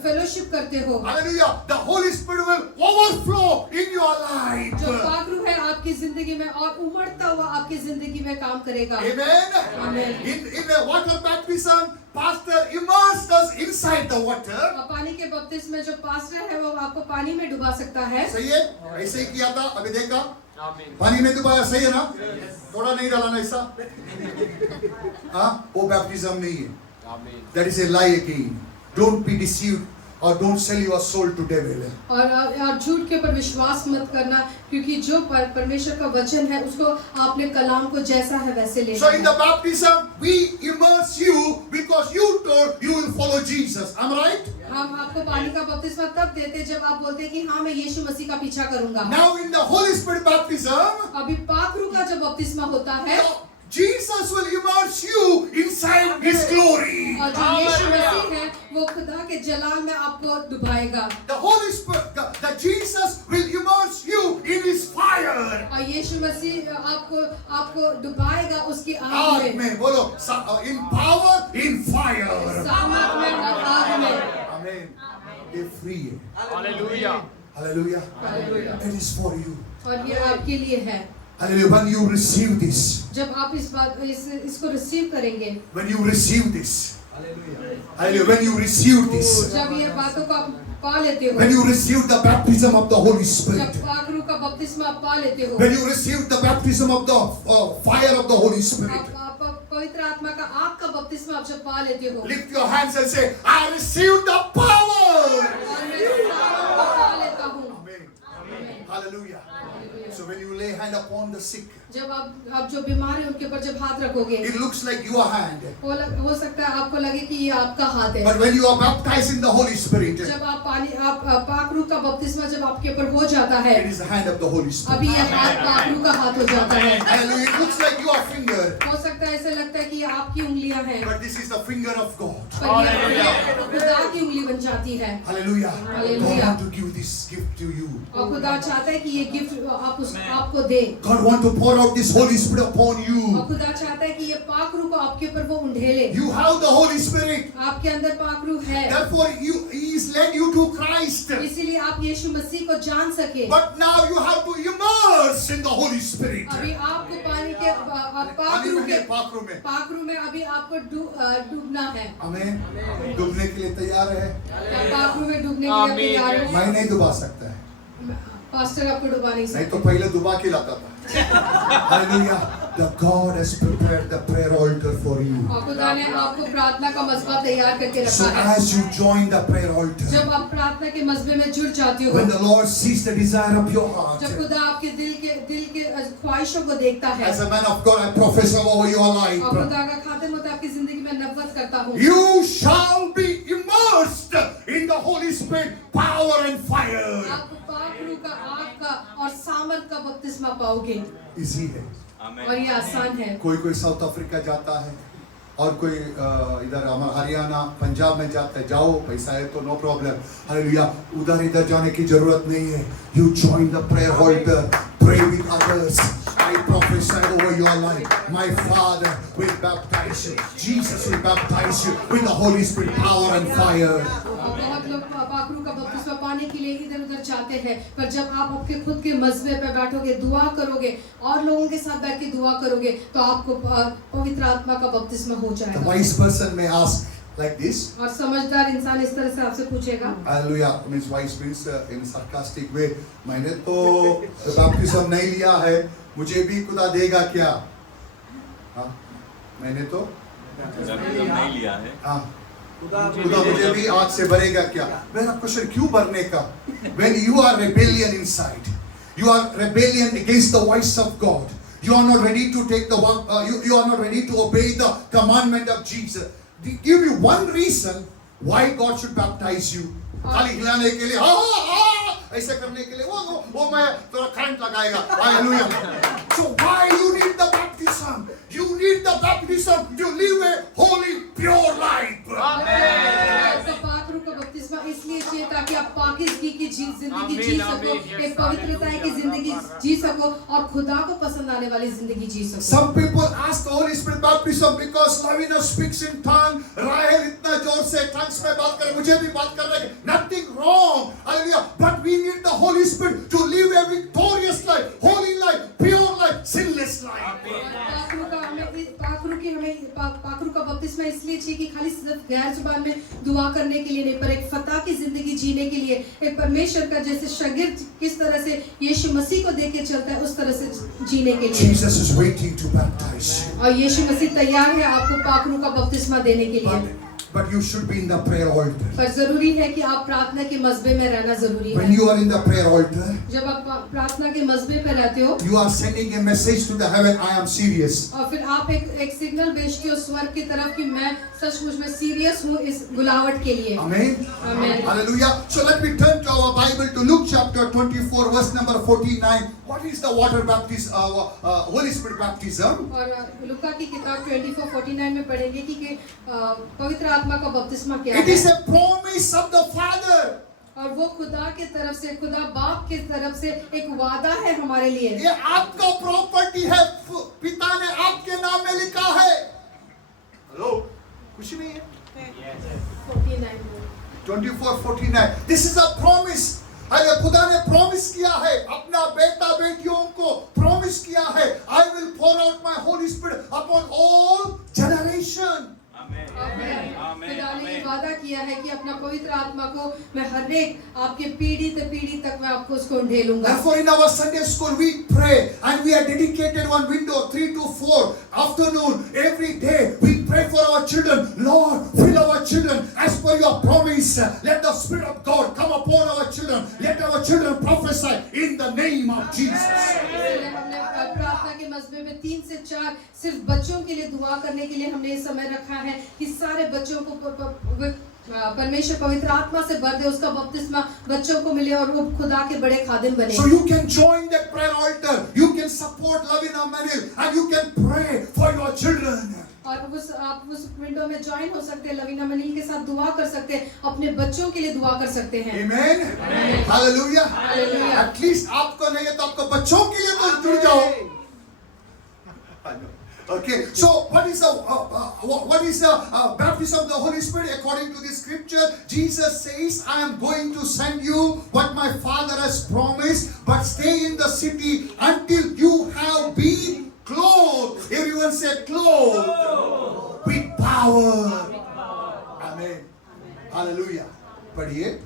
फेलोशिप करते हो, Hallelujah. The Holy Spirit will overflow in your life. जो पाक रूह है आपकी जिंदगी में और उमड़ता हुआ आपकी जिंदगी में काम करेगा। Amen. Amen. In the water baptism, pastor immersed us inside the water. और पानी के बपतिस्मे में जो पास्टर है वो आपको पानी में डुबा सकता है। सही है? ऐसे ही किया था, अभी देखा? आमीन। पानी में डुबाया, सही है ना? थोड़ा नहीं डाला ना ऐसा? हाँ, वो बैप्टिज्म नहीं है. Amen. That is a lie again. Don't be deceived or don't sell your soul to devil. और झूठ के ऊपर विश्वास मत करना, क्योंकि जो परमेश्वर का वचन है उसको आपने कलाम को जैसा है वैसे लेना So in the है। baptism, we immerse you because you told you will follow Jesus. Am I right? हम आपको पानी का बपतिस्मा तब देते जब आप बोलते कि हाँ मैं यीशु मसीह का पीछा करूंगा। Now in the Holy Spirit baptism, अभी पाखरू का जब बपतिस्मा होता है Jesus will immerse you inside His glory. और जो यीशु मसीह है वो खुदा के जलाल में आपको डुबाएगा। The Holy Spirit, the Jesus will immerse you in His fire. और यीशु मसीह आपको डुबाएगा उसकी आग आग में। में बोलो, in power, in fire. सामर्थ में और आग में। Amen. ये free है. Hallelujah. Hallelujah. Hallelujah. It is for you. और ये आपके लिए है। Hallelujah. When you receive this, जब आप इसको रिसीव करेंगे, when you receive this, hallelujah. When you receive this, जब ये बातों को आप पा लेते हो, when you receive the baptism of the Holy Spirit, जब पाखरू का बपतिस्मा आप पा लेते हो, when you receive the baptism of the fire of the Holy Spirit, आप पवित्र आत्मा का आग का बपतिस्मा आप जब पा लेते हो, lift your hands and say, I received the power. और मैं सामर्थ को पा लेता हूँ। Amen. Hallelujah. So when you lay hand upon the sick, जब आप जो बीमार हैं उनके ऊपर जब हाथ रखोगे, it looks like your hand. हो सकता है आपको लगे कि ये आपका हाथ है। But when you are baptized in the Holy Spirit, जब आप पाखरू का बपतिस्मा जब आपके ऊपर हो जाता है, it is the hand of the Holy Spirit. अभी ये हाथ पाखरू का हाथ हो जाता है। Hallelujah. It looks like your finger, हो सकता है ऐसे लगता है कि ये आपकी उंगलियां हैं, but this is the finger of God. पर ये खुदा की उंगली बन जाती है। Hallelujah. Hallelujah. God want to give this gift to you. और खुदा चाहता है कि ये गिफ्ट आपको दे। God want to pour out this Holy Spirit upon और you. खुदा चाहता है कि ये पाखरू को आपके ऊपर वो उंडेले। You have the Holy Spirit. आपके अंदर पाखरू है, Therefore, He is led you to Christ. इसीलिए आप यीशु मसीह को जान सके। But now you have to immerse in the Holy Spirit. अभी आपको पानी के पाखरू में अभी आपको डूबना है। आमीन। डूबने के लिए तैयार है? पाखरू में डूबने के लिए तैयार हो? मैं नहीं डुबा सकता है, पास्टर आपको डुबा नहीं नहीं सकता। तो पहले डुबा के लाता था। Hallelujah. The God has prepared the prayer altar for you. और खुदा ने आपको प्रार्थना का मसबा तैयार करके So रखा है। as you join the prayer altar, जब आप प्रार्थना के मसबे में जुड़ जाते हो, when the Lord sees the desire of your heart, जब खुदा आपके दिल के ख्वाहिशों को देखता है, as a man of God, I prophesy over your और life, खुदा का खातिम होता है आपकी जिंदगी में नबूवत करता हूँ। you shall be immersed in the Holy Spirit, power and fire. आप पाखरू का आग का और सामर्थ का बपतिस्मा पाओगे, Easy है। और ये आसान है। कोई साउथ अफ्रीका जाता है और कोई इधर हमारा हरियाणा पंजाब में जाता है, जाओ पैसा है तो नो प्रॉब्लम। हालेलुया। उधर इधर जाने की जरूरत नहीं है। You join the prayer altar, pray with others. I prophesy over your life, my Father will baptize you. Jesus will baptize you with the Holy Spirit, power and fire. बहुत लोग पाखरू का बपतिस्मा पाने के लिए इधर उधर जाते हैं, पर जब आप आपके खुद के मसबे पे बैठोगे, दुआ करोगे और लोगों के साथ बैठ के दुआ करोगे, तो आपको पवित्र आत्मा का बपतिस्मा हो The जाएगा। wise person may ask like this. और समझदार इंसान इस तरह से आपसे पूछेगा, Hallelujah. Means wise means in sarcastic way. मैंने तो baptism नहीं लिया है, मुझे भी खुदा देगा क्या? हाँ, मैंने तो नहीं लिया है। हाँ, खुदा मुझे भी आग से भरेगा क्या? मेरा क्वेश्चन क्यों भरने का? When you are rebellion inside, you are rebellion against the voice of God. You are not ready to take the you are not ready to obey the commandment of Jesus. Give you one reason why God should baptize you. खाली हिलाने के लिए ऐसे करने के लिए वो मैं थोड़ा करंट लगाएगा। Hallelujah. So why you need the baptism? You need the baptism to live a holy, pure life. तो पाखरू का बपतिस्मा इसलिए चाहिए ताकि आप पाकीज़गी की जिंदगी जी सको, एक पवित्रता की जिंदगी जी सको और खुदा को पसंद आने वाली जिंदगी जी सको। Some people ask the Holy Spirit baptism because Lavina speaks in tongue. Rahel इतना जोर से tongues में बात करे, मुझे भी बात कर रहे हैं। Nothing wrong. Hallelujah. But we need the Holy Spirit to live a victorious life, holy life, pure life, sinless life. पाखरू का बपतिस्मा बपतिस्मा इसलिए चाहिए कि खाली सिर्फ गैर जुबान में दुआ करने के लिए नहीं, पर एक फतह की जिंदगी जीने के लिए, एक परमेश्वर का जैसे शागिर्द किस तरह से यीशु मसीह को देख के चलता है उस तरह से जीने के लिए। Jesus is waiting to baptize you. और यीशु मसीह तैयार है आपको पाक रूह का बपतिस्मा देने के लिए। But you should be in the prayer altar. पर जरूरी है कि आप प्रार्थना के मसबे में रहना जरूरी When है। you are in the prayer altar, जब आप प्रार्थना के मसबे पर रहते हो you are sending a message to the heaven, I am serious. और फिर आप एक सिग्नल भेजते हो स्वर्ग की तरफ कि मैं सचमुच में सीरियस हूँ इस गुलावट के लिए। Amen. Amen. Hallelujah. So let me turn to our Bible to Luke chapter 24 verse number 49. What is the water baptism, Holy Spirit baptism? और लुका की किताब 24:49 में पढ़ेंगे कि पवित्र आत्मा का बपतिस्मा क्या It is है। a promise of the Father. और वो खुदा के तरफ से, खुदा बाप के तरफ से एक वादा है हमारे लिए। ये आपका प्रॉपर्टी है, पिता ने आपके नाम में लिखा है। हेलो, खुशी नहीं है? 49 24:49. This is a promise. अरे खुदा ने प्रॉमिस किया है, अपना बेटा बेटियों को प्रॉमिस किया है, I will pour out my Holy Spirit upon all generation. खुदा ने ये वादा किया है कि अपना पवित्र आत्मा को मैं हर एक आपके पीढ़ी से पीढ़ी तक मैं आपको उसको ढेलूंगा। Therefore in our Sunday school we pray and we are dedicated one window 3 to 4 afternoon every day. We pray for our children. Lord, fill our children as per your promise. Let the Spirit of God come upon our children. Let our children prophesy in the name of Jesus. इसलिए हमने प्रार्थना के मसबे में 3 से 4 सिर्फ बच्चों के लिए दुआ करने के लिए हमने ये समय रखा है कि सारे बच्चों को परमेश्वर पवित्र आत्मा से भर दे, उसका बपतिस्मा बच्चों को मिले और वो खुदा के बड़े खादिम बने। So you can join that prayer altar. You can support Lavina Manil and you can pray for your children. और आप उस विंडो में ज्वाइन हो सकते हैं, लवीना मनील के साथ दुआ कर सकते हैं, अपने बच्चों के लिए दुआ कर सकते हैं। Amen. Hallelujah. Hallelujah. At least आपको नहीं है तो आपको बच्चों के लिए तो जुड़ जाओ। Okay, so what is the baptism of the Holy Spirit according to the scripture? Jesus says, I am going to send you what my Father has promised, but stay in the city until you have been clothed. Everyone say clothed with power. Amen. Hallelujah. पढ़िए।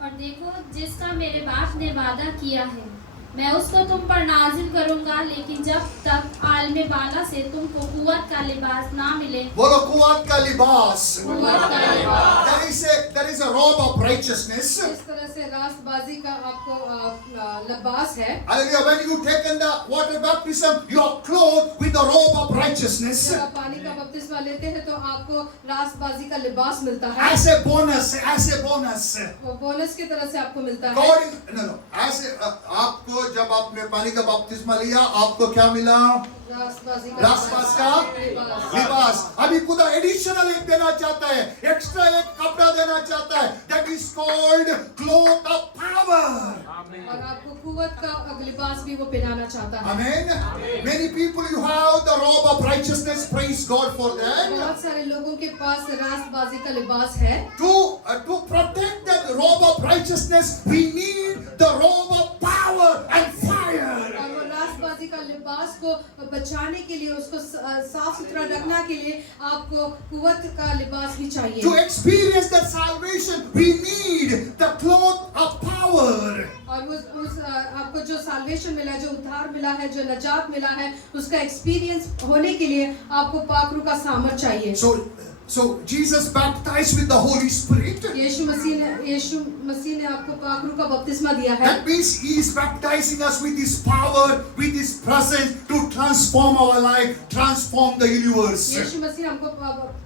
और देखो जिसका मेरे बाप ने वादा किया है मैं उसको तुम पर नाजिल करूंगा, लेकिन जब तक आलमे बाला से तुमको कुव्वत का लिबास ना मिले। बोलो कुव्वत का लिबास। कुव्वत का लिबास। There is a robe of righteousness. इस तरह से रास्तबाजी का आपको लिबास है। Hallelujah. When you taken the water baptism, you are clothed with the robe of righteousness. जब आप पानी का बपतिस्मा लेते हैं तो आपको रास्तबाजी का लिबास मिलता है। As a bonus. वो बोनस की तरह से आपको मिलता है। God is no. आपको जब आपने पानी का बपतिस्मा लिया, आपको क्या मिला? रास्तबाज का लिबास। अभी खुदा एडिशनल एक देना चाहता है, एक्स्ट्रा एक कपड़ा देना चाहता है। That is called cloth of power. और आपको कुव्वत का लिबास भी वो पहनाना चाहता है। Amen. Many people you have the robe of righteousness. Praise God for that. बहुत सारे लोगों के पास रास्तबाजी का लिबास है। To protect that robe of righteousness, we need the robe of power and fire. और वो रास्तबाजी का लिबास को बचाने के लिए, उसको साफ सुथरा रखना के लिए आपको कुव्वत का लिबास भी चाहिए। To experience that salvation, we need the cloth of power. और उस आपको जो साल्वेशन मिला है, जो उद्धार मिला है, जो नजात मिला है, उसका एक्सपीरियंस होने के लिए आपको पाक रूह का सामर्थ चाहिए। So Jesus baptized with the Holy Spirit. यीशु मसीह ने आपको पाक रूह का बपतिस्मा दिया है। That means He is baptizing us with His power, with His presence to transform our life, transform the universe. यीशु मसीह हमको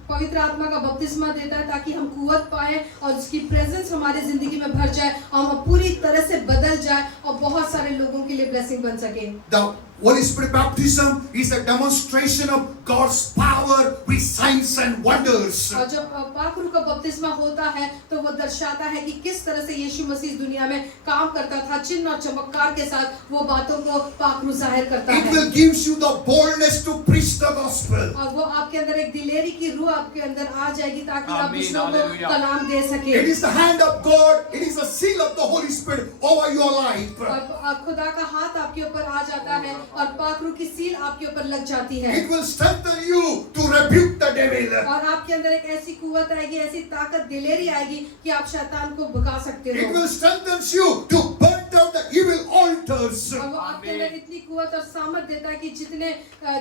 पवित्र आत्मा का बपतिस्मा देता है ताकि हम कुव्वत पाए और उसकी प्रेजेंस हमारे जिंदगी में भर जाए और हम पूरी तरह से बदल जाए और बहुत सारे लोगों के लिए ब्लेसिंग बन सके। The Holy Spirit baptism is a demonstration of God's power with signs and wonders. और जब पाक रूह का बपतिस्मा होता है तो वो दर्शाता है कि किस तरह से यीशु मसीह इस दुनिया में काम करता था, चिन्ह और चमत्कार के साथ वो बातों को पाक रूह जाहिर करता It है। will give you the boldness to preach the gospel. और वो आपके अंदर एक दिलेरी की रूह आपके अंदर आ जाएगी ताकि आप आमीन, दूसरों को हालेलुया। कलाम दे सके। It is the hand of God. It is the seal of the Holy Spirit over your life. और खुदा का हाथ आपके ऊपर आ जाता है और पाखरू की सील आपके ऊपर लग जाती है It will strengthen you to rebuke the devil. और आपके अंदर एक ऐसी कुव्वत आएगी, ऐसी ताकत दिलेरी आएगी कि आप शैतान को भगा सकते It हो। will strengthen you to burn down the evil altars. और वो आपके अंदर इतनी कुव्वत और सामर्थ देता है कि जितने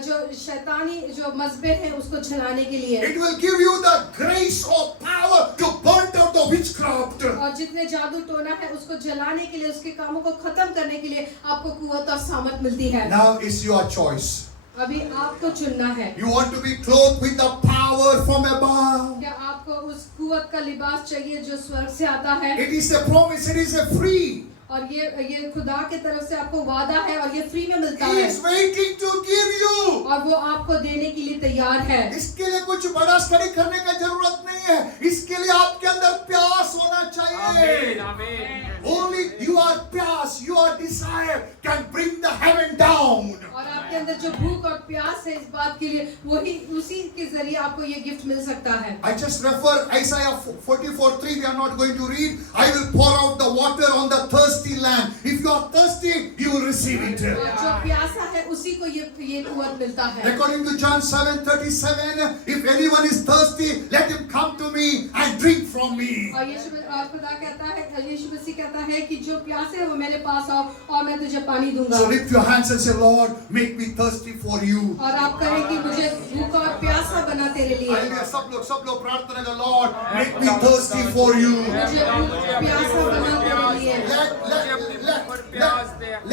जो शैतानी जो मजबे हैं उसको जलाने के लिए, It will give you the grace or power to burn down the witchcraft. और जितने जादू टोना है उसको जलाने के लिए, उसके कामों को खत्म करने के लिए आपको कुव्वत और सामर्थ मिलती है। Now is your choice. अभी आपको चुनना है। You want to be clothed with the power from above. क्या आपको उस कुव्वत का लिबास चाहिए जो स्वर्ग से आता है? It is a promise. It is a free. और ये खुदा की तरफ से आपको वादा है और ये फ्री में मिलता He है is waiting to give you. और वो आपको देने के लिए तैयार है। इसके लिए कुछ बड़ा स्टडी करने का जरूरत नहीं है। इसके लिए आपके अंदर प्यास होना आमीन, चाहिए। आमीन। Only your प्यास, your desire can bring the heaven down. और आपके अंदर जो भूख और प्यास है इस बात के लिए, वही उसी के जरिए आपको ये गिफ्ट मिल सकता है। I just refer Isaiah 44:3. We are not going to read. I will pour out the water on the thirsty land. If you are thirsty, you will receive it. जो प्यासा है उसी को ये कुव्वत मिलता है। According to John 7:37, if anyone is thirsty, let him come to me and drink from me. और खुदा कहता है, यीशु मसीह कहता है कि जो प्यासे है वो मेरे पास आओ और मैं तुझे पानी दूंगा। So lift your hands and say, Lord, make me thirsty for you. और आप कहें कि मुझे भूखा और प्यासा बना तेरे लिए। Hallelujah. सब लोग प्रार्थना करें, Lord, make me thirsty for you. मुझे भूख प्यासा बना तेरे लिए।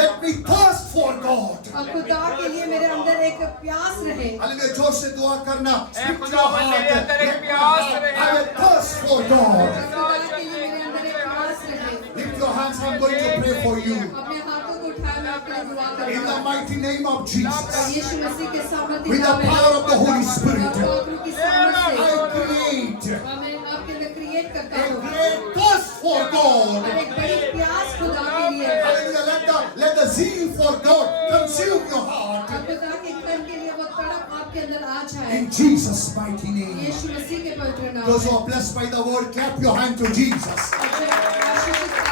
Let me thirst for God. और खुदा के लिए मेरे अंदर एक प्यास रहे। Hallelujah. जोर से दुआ करना. Speak to your खुदावन, heart. मेरे अंदर एक प्यास रहे। I will thirst for God. खुदा के लिए मेरे अंदर एक प्यास रहे। Lift your hands. I'm going to pray for you. अपने हाथों को उठाए, मैं आपके लिए दुआ In the करूंगा। mighty name of Jesus. यीशु मसीह के सामर्थ्य With the नाम में power of the Holy Spirit. और पाखरू की सामर्थ से I create और मैं आपके अंदर क्रिएट करता a हूँ great thirst for God. और एक बड़ी प्यास खुदा के लिए। Hallelujah. Let the zeal for God consume your heart. और खुदा के काम के लिए वो तड़प आपके अंदर आ जाए। In Jesus' mighty name. यीशु मसीह के पवित्र नाम Those who में। are blessed by the word, clap your hand to Jesus. और जो आशीषित